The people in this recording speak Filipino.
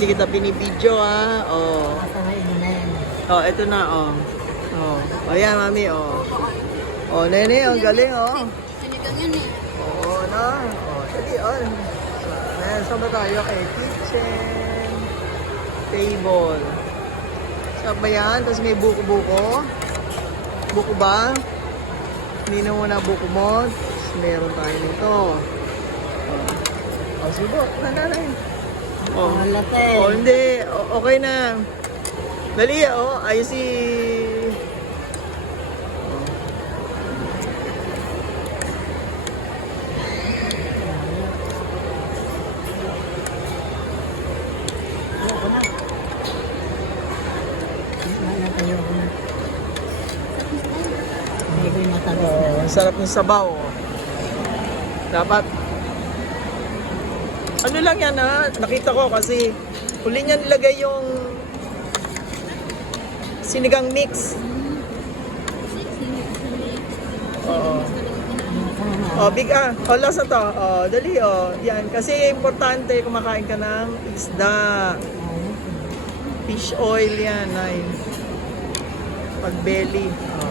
Hindi kita pinibidyo ha. Oh. Oh, ito na oh. Oh. Oh, yan mami oh. Oh, nene, ang galing oh. Sinigang yun eh. Oo na. Oh, sige on. Ayan, saan ba tayo? Okay, kitchen. Table. Saan ba yan? Tapos may buko-buko. Buko ba? Hindi na muna buko mo. Tapos meron tayo nito. Oh, subo. Nananay. Oh. Oh, hindi. Okay na. Dali, oh. Ayos si... Oh, sarap ng sabaw. Dapat. Ano lang yan ha? Nakita ko kasi huli niya nilagay yung sinigang mix. Oo. Oh, big oh, lasa to. Oh, dali oh. Yan kasi importante kumakain ka ng isda. Fish oil yan, nice. Pag belly. Oh.